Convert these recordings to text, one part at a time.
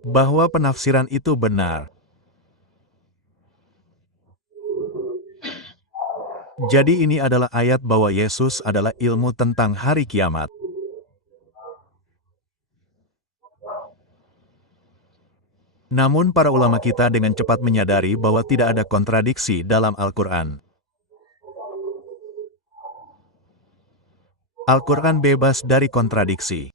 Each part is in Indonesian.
bahwa penafsiran itu benar. Jadi ini adalah ayat bahwa Yesus adalah ilmu tentang hari kiamat. Namun para ulama kita dengan cepat menyadari bahwa tidak ada kontradiksi dalam Al-Quran. Al-Quran bebas dari kontradiksi.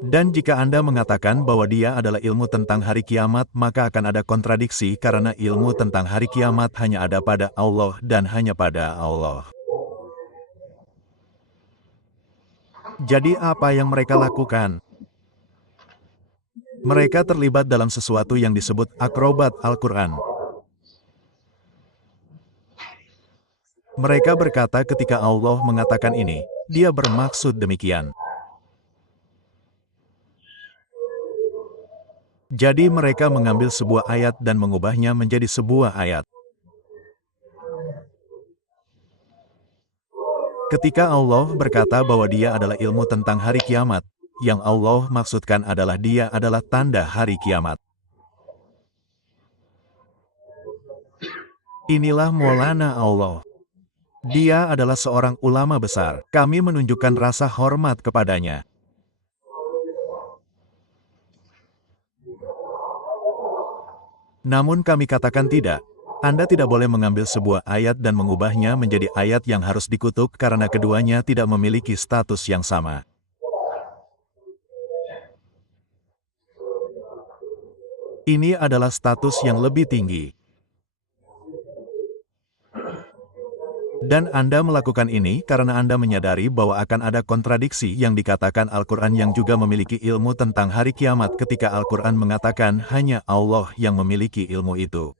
Dan jika Anda mengatakan bahwa dia adalah ilmu tentang hari kiamat, maka akan ada kontradiksi karena ilmu tentang hari kiamat hanya ada pada Allah dan hanya pada Allah. Jadi apa yang mereka lakukan? Mereka terlibat dalam sesuatu yang disebut akrobat Al-Quran. Mereka berkata ketika Allah mengatakan ini, dia bermaksud demikian. Jadi mereka mengambil sebuah ayat dan mengubahnya menjadi sebuah ayat. Ketika Allah berkata bahwa dia adalah ilmu tentang hari kiamat, yang Allah maksudkan adalah dia adalah tanda hari kiamat. Inilah Maulana Allah. Dia adalah seorang ulama besar. Kami menunjukkan rasa hormat kepadanya. Namun kami katakan tidak. Anda tidak boleh mengambil sebuah ayat dan mengubahnya menjadi ayat yang harus dikutuk karena keduanya tidak memiliki status yang sama. Ini adalah status yang lebih tinggi. Dan Anda melakukan ini karena Anda menyadari bahwa akan ada kontradiksi yang dikatakan Al-Quran yang juga memiliki ilmu tentang hari kiamat ketika Al-Quran mengatakan hanya Allah yang memiliki ilmu itu.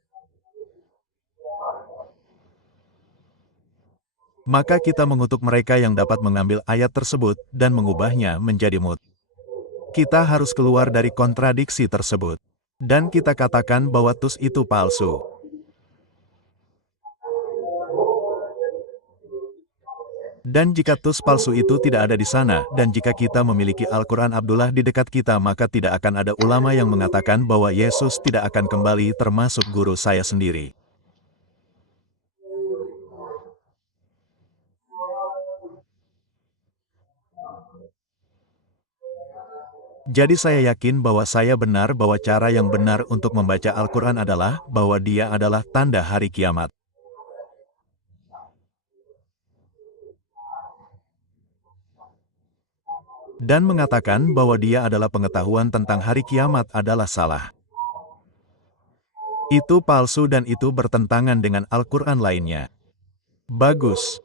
Maka kita mengutuk mereka yang dapat mengambil ayat tersebut dan mengubahnya menjadi mut. Kita harus keluar dari kontradiksi tersebut. Dan kita katakan bahwa tus itu palsu. Dan jika tus palsu itu tidak ada di sana, dan jika kita memiliki Al-Quran Abdullah di dekat kita, maka tidak akan ada ulama yang mengatakan bahwa Yesus tidak akan kembali, termasuk guru saya sendiri. Jadi saya yakin bahwa saya benar bahwa cara yang benar untuk membaca Al-Quran adalah bahwa dia adalah tanda hari kiamat. Dan mengatakan bahwa dia adalah pengetahuan tentang hari kiamat adalah salah. Itu palsu dan itu bertentangan dengan Al-Quran lainnya. Bagus.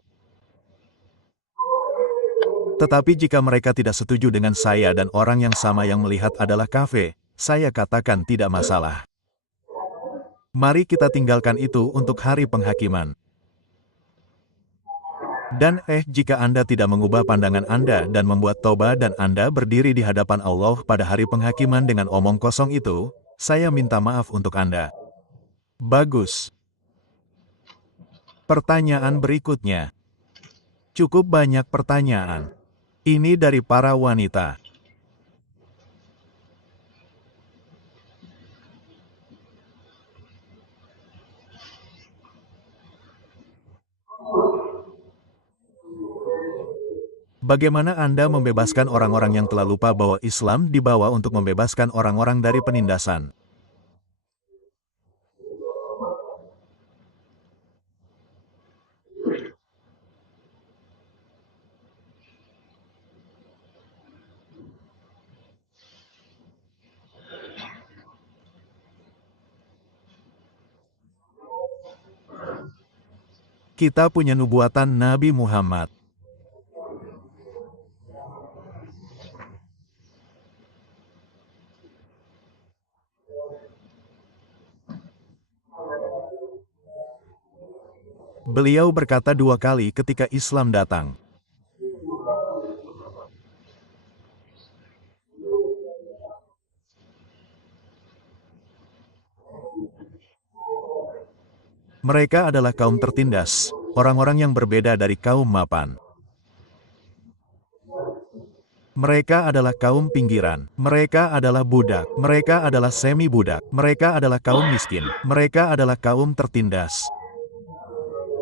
Tetapi jika mereka tidak setuju dengan saya dan orang yang sama yang melihat adalah kafir, saya katakan tidak masalah. Mari kita tinggalkan itu untuk hari penghakiman. Dan jika Anda tidak mengubah pandangan Anda dan membuat tobat dan Anda berdiri di hadapan Allah pada hari penghakiman dengan omong kosong itu, saya minta maaf untuk Anda. Bagus. Pertanyaan berikutnya. Cukup banyak pertanyaan. Ini dari para wanita. Bagaimana Anda membebaskan orang-orang yang telah lupa bahwa Islam dibawa untuk membebaskan orang-orang dari penindasan? Kita punya nubuatan Nabi Muhammad. Beliau berkata 2 kali ketika Islam datang. Mereka adalah kaum tertindas, orang-orang yang berbeda dari kaum mapan. Mereka adalah kaum pinggiran. Mereka adalah budak. Mereka adalah semi-budak. Mereka adalah kaum miskin. Mereka adalah kaum tertindas.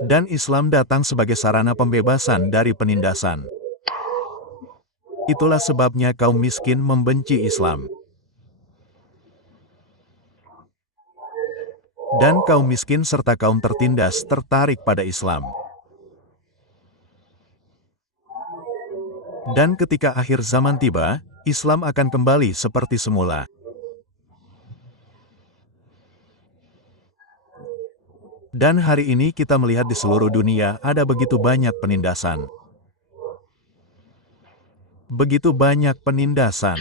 Dan Islam datang sebagai sarana pembebasan dari penindasan. Itulah sebabnya kaum miskin membenci Islam. Dan kaum miskin serta kaum tertindas tertarik pada Islam. Dan ketika akhir zaman tiba, Islam akan kembali seperti semula. Dan hari ini kita melihat di seluruh dunia ada begitu banyak penindasan. Begitu banyak penindasan.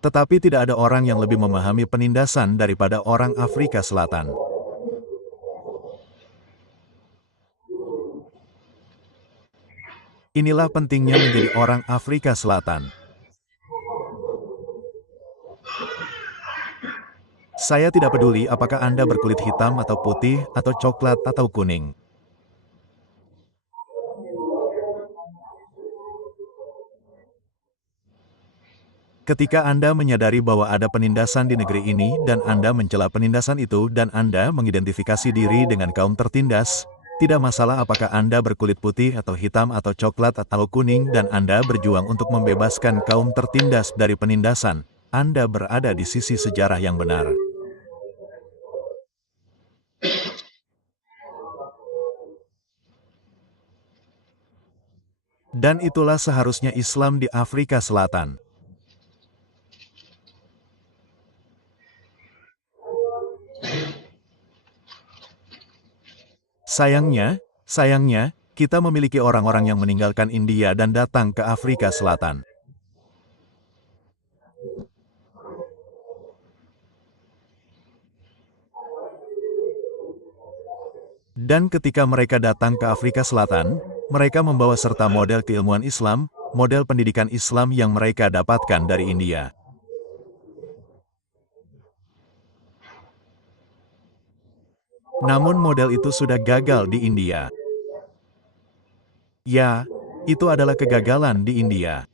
Tetapi tidak ada orang yang lebih memahami penindasan daripada orang Afrika Selatan. Inilah pentingnya menjadi orang Afrika Selatan. Saya tidak peduli apakah Anda berkulit hitam atau putih, atau coklat atau kuning. Ketika Anda menyadari bahwa ada penindasan di negeri ini dan Anda mencela penindasan itu dan Anda mengidentifikasi diri dengan kaum tertindas, tidak masalah apakah Anda berkulit putih atau hitam atau coklat atau kuning dan Anda berjuang untuk membebaskan kaum tertindas dari penindasan, Anda berada di sisi sejarah yang benar. Dan itulah seharusnya Islam di Afrika Selatan. Sayangnya, kita memiliki orang-orang yang meninggalkan India dan datang ke Afrika Selatan. Dan ketika mereka datang ke Afrika Selatan, mereka membawa serta model keilmuan Islam, model pendidikan Islam yang mereka dapatkan dari India. Namun model itu sudah gagal di India. Ya, itu adalah kegagalan di India.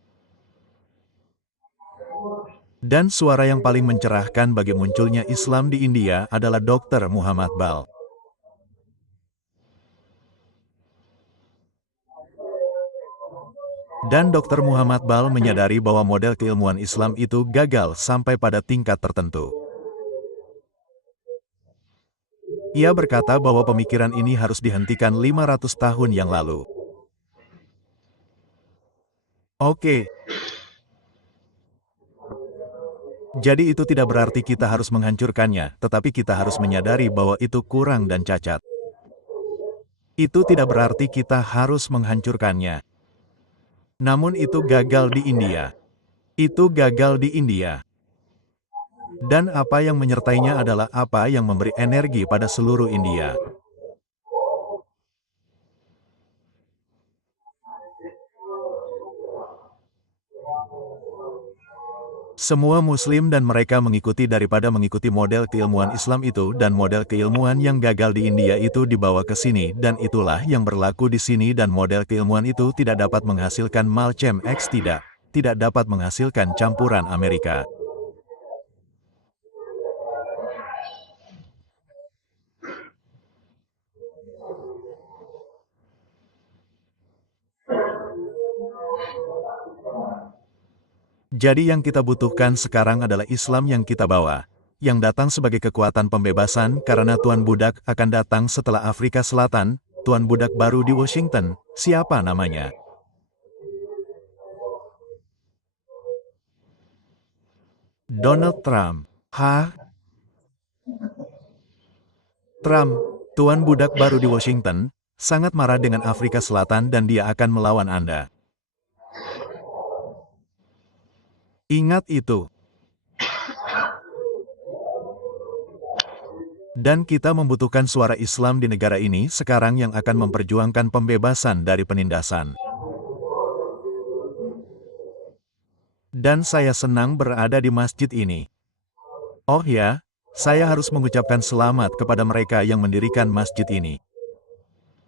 Dan suara yang paling mencerahkan bagi munculnya Islam di India adalah Dr. Muhammad Bal. Dan Dr. Muhammad Bal menyadari bahwa model keilmuan Islam itu gagal sampai pada tingkat tertentu. Ia berkata bahwa pemikiran ini harus dihentikan 500 tahun yang lalu. Oke. Jadi itu tidak berarti kita harus menghancurkannya, tetapi kita harus menyadari bahwa itu kurang dan cacat. Itu tidak berarti kita harus menghancurkannya. Namun itu gagal di India. Itu gagal di India. Dan apa yang menyertainya adalah apa yang memberi energi pada seluruh India. Semua Muslim dan mereka mengikuti daripada mengikuti model keilmuan Islam itu dan model keilmuan yang gagal di India itu dibawa ke sini dan itulah yang berlaku di sini dan model keilmuan itu tidak dapat menghasilkan Malcolm X tidak dapat menghasilkan campuran Amerika. Jadi yang kita butuhkan sekarang adalah Islam yang kita bawa, yang datang sebagai kekuatan pembebasan karena Tuan Budak akan datang setelah Afrika Selatan, Tuan Budak baru di Washington, siapa namanya? Donald Trump. Hah? Trump, Tuan Budak baru di Washington, sangat marah dengan Afrika Selatan dan dia akan melawan Anda. Ingat itu. Dan kita membutuhkan suara Islam di negara ini sekarang yang akan memperjuangkan pembebasan dari penindasan. Dan saya senang berada di masjid ini. Oh ya, saya harus mengucapkan selamat kepada mereka yang mendirikan masjid ini.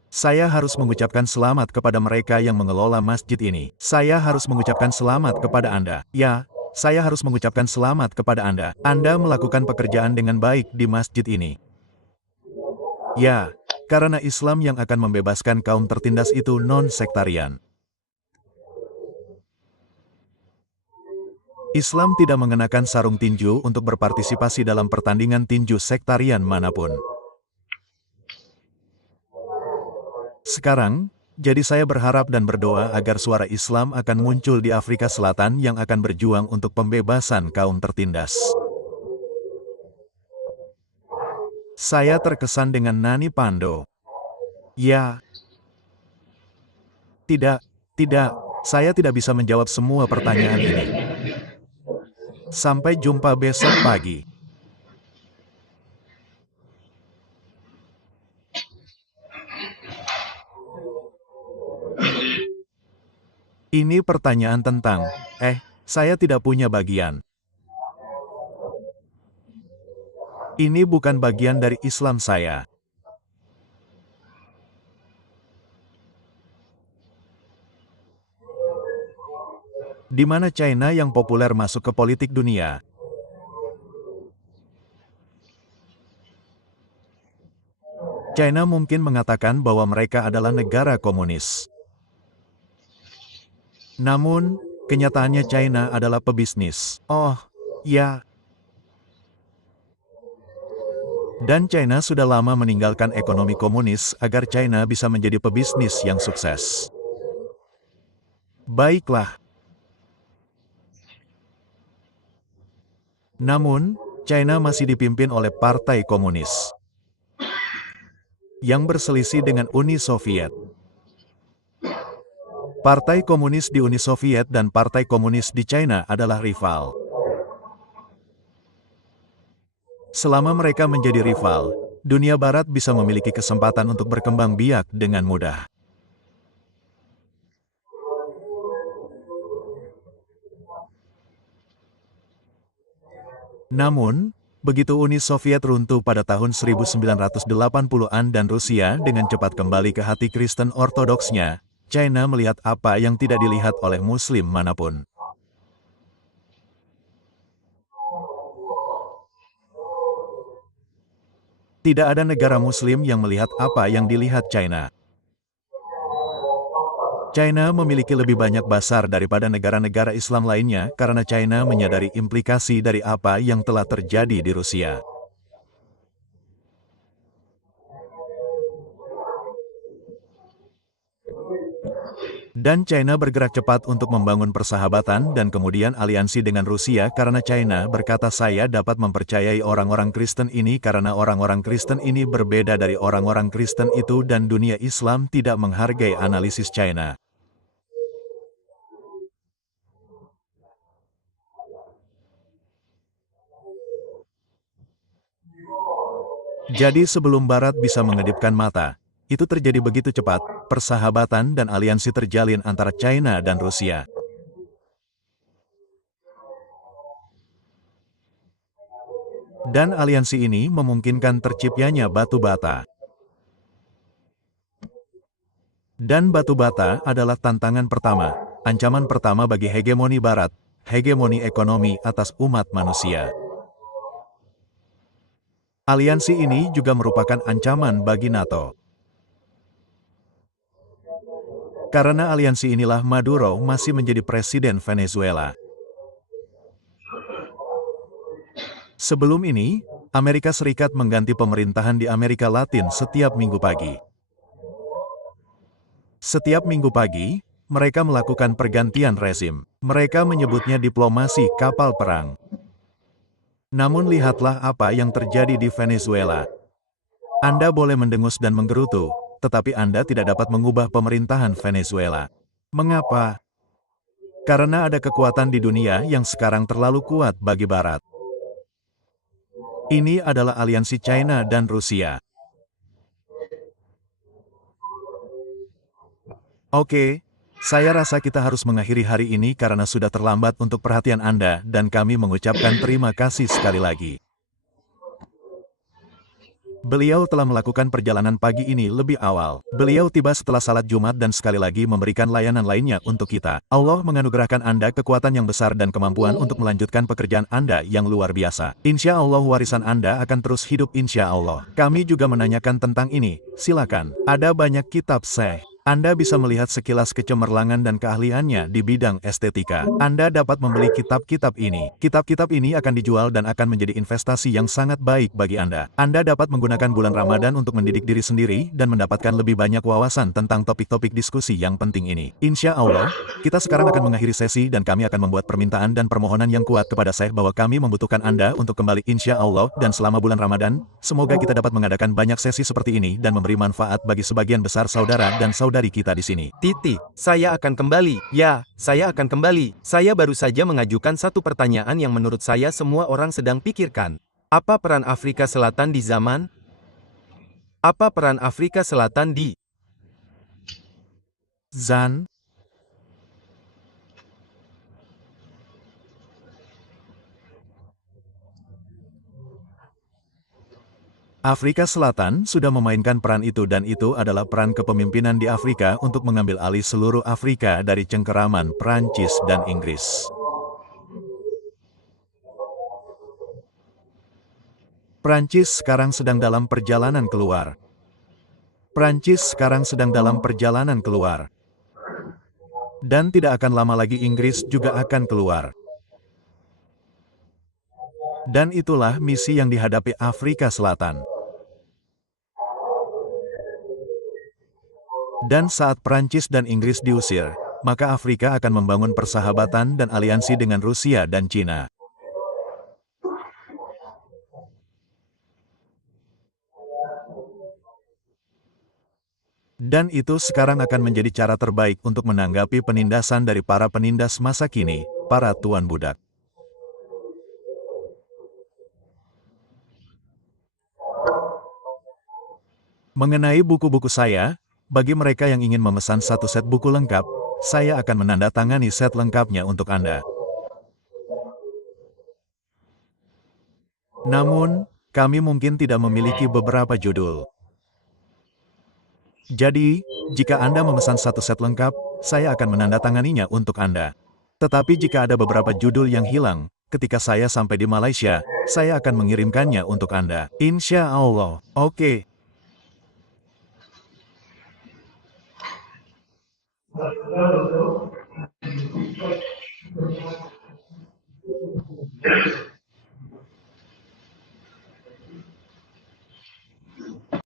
Saya harus mengucapkan selamat kepada mereka yang mengelola masjid ini. Saya harus mengucapkan selamat kepada Anda. Ya, saya harus mengucapkan selamat kepada Anda. Anda melakukan pekerjaan dengan baik di masjid ini. Ya, karena Islam yang akan membebaskan kaum tertindas itu non-sektarian. Islam tidak mengenakan sarung tinju untuk berpartisipasi dalam pertandingan tinju sektarian manapun. Sekarang, jadi saya berharap dan berdoa agar suara Islam akan muncul di Afrika Selatan yang akan berjuang untuk pembebasan kaum tertindas. Saya terkesan dengan Nani Pando. Ya. Tidak, saya tidak bisa menjawab semua pertanyaan ini. Sampai jumpa besok pagi. Ini pertanyaan tentang, saya tidak punya bagian. Ini bukan bagian dari Islam saya. Di mana China yang populer masuk ke politik dunia? China mungkin mengatakan bahwa mereka adalah negara komunis. Namun, kenyataannya China adalah pebisnis. Oh, ya. Dan China sudah lama meninggalkan ekonomi komunis agar China bisa menjadi pebisnis yang sukses. Baiklah. Namun, China masih dipimpin oleh Partai Komunis yang berselisih dengan Uni Soviet. Partai Komunis di Uni Soviet dan Partai Komunis di China adalah rival. Selama mereka menjadi rival, dunia Barat bisa memiliki kesempatan untuk berkembang biak dengan mudah. Namun, begitu Uni Soviet runtuh pada tahun 1980-an dan Rusia dengan cepat kembali ke hati Kristen Ortodoksnya, China melihat apa yang tidak dilihat oleh Muslim manapun. Tidak ada negara Muslim yang melihat apa yang dilihat China. China memiliki lebih banyak basar daripada negara-negara Islam lainnya karena China menyadari implikasi dari apa yang telah terjadi di Rusia. Dan China bergerak cepat untuk membangun persahabatan dan kemudian aliansi dengan Rusia karena China berkata saya dapat mempercayai orang-orang Kristen ini karena orang-orang Kristen ini berbeda dari orang-orang Kristen itu dan dunia Islam tidak menghargai analisis China. Jadi sebelum Barat bisa mengedipkan mata, itu terjadi begitu cepat, persahabatan dan aliansi terjalin antara China dan Rusia. Dan aliansi ini memungkinkan terciptanya batu bata. Dan batu bata adalah tantangan pertama, ancaman pertama bagi hegemoni Barat, hegemoni ekonomi atas umat manusia. Aliansi ini juga merupakan ancaman bagi NATO. Karena aliansi inilah Maduro masih menjadi presiden Venezuela. Sebelum ini, Amerika Serikat mengganti pemerintahan di Amerika Latin setiap minggu pagi. Setiap minggu pagi, mereka melakukan pergantian rezim. Mereka menyebutnya diplomasi kapal perang. Namun lihatlah apa yang terjadi di Venezuela. Anda boleh mendengus dan menggerutu, tetapi Anda tidak dapat mengubah pemerintahan Venezuela. Mengapa? Karena ada kekuatan di dunia yang sekarang terlalu kuat bagi Barat. Ini adalah aliansi China dan Rusia. Oke, saya rasa kita harus mengakhiri hari ini karena sudah terlambat untuk perhatian Anda dan kami mengucapkan terima kasih sekali lagi. Beliau telah melakukan perjalanan pagi ini lebih awal. Beliau tiba setelah salat Jumat dan sekali lagi memberikan layanan lainnya untuk kita. Allah menganugerahkan Anda kekuatan yang besar dan kemampuan untuk melanjutkan pekerjaan Anda yang luar biasa. Insya Allah warisan Anda akan terus hidup insya Allah. Kami juga menanyakan tentang ini. Silakan. Ada banyak kitab Syekh. Anda bisa melihat sekilas kecemerlangan dan keahliannya di bidang estetika. Anda dapat membeli kitab-kitab ini. Kitab-kitab ini akan dijual dan akan menjadi investasi yang sangat baik bagi Anda. Anda dapat menggunakan bulan Ramadan untuk mendidik diri sendiri dan mendapatkan lebih banyak wawasan tentang topik-topik diskusi yang penting ini. Insya Allah, kita sekarang akan mengakhiri sesi dan kami akan membuat permintaan dan permohonan yang kuat kepada Syekh bahwa kami membutuhkan Anda untuk kembali insya Allah dan selama bulan Ramadan, semoga kita dapat mengadakan banyak sesi seperti ini dan memberi manfaat bagi sebagian besar saudara dan saudari kita di sini. Saya akan kembali. Ya, saya akan kembali. Saya baru saja mengajukan satu pertanyaan yang menurut saya semua orang sedang pikirkan. Apa peran Afrika Selatan di zaman? Apa peran Afrika Selatan di Zan? Afrika Selatan sudah memainkan peran itu dan itu adalah peran kepemimpinan di Afrika untuk mengambil alih seluruh Afrika dari cengkeraman Prancis dan Inggris. Prancis sekarang sedang dalam perjalanan keluar. Prancis sekarang sedang dalam perjalanan keluar. Dan tidak akan lama lagi Inggris juga akan keluar. Dan itulah misi yang dihadapi Afrika Selatan. Dan saat Prancis dan Inggris diusir, maka Afrika akan membangun persahabatan dan aliansi dengan Rusia dan Cina. Dan itu sekarang akan menjadi cara terbaik untuk menanggapi penindasan dari para penindas masa kini, para tuan budak. Mengenai buku-buku saya, bagi mereka yang ingin memesan satu set buku lengkap, saya akan menandatangani set lengkapnya untuk Anda. Namun, kami mungkin tidak memiliki beberapa judul. Jadi, jika Anda memesan satu set lengkap, saya akan menandatanganinya untuk Anda. Tetapi jika ada beberapa judul yang hilang, ketika saya sampai di Malaysia, saya akan mengirimkannya untuk Anda. Insya Allah. Oke.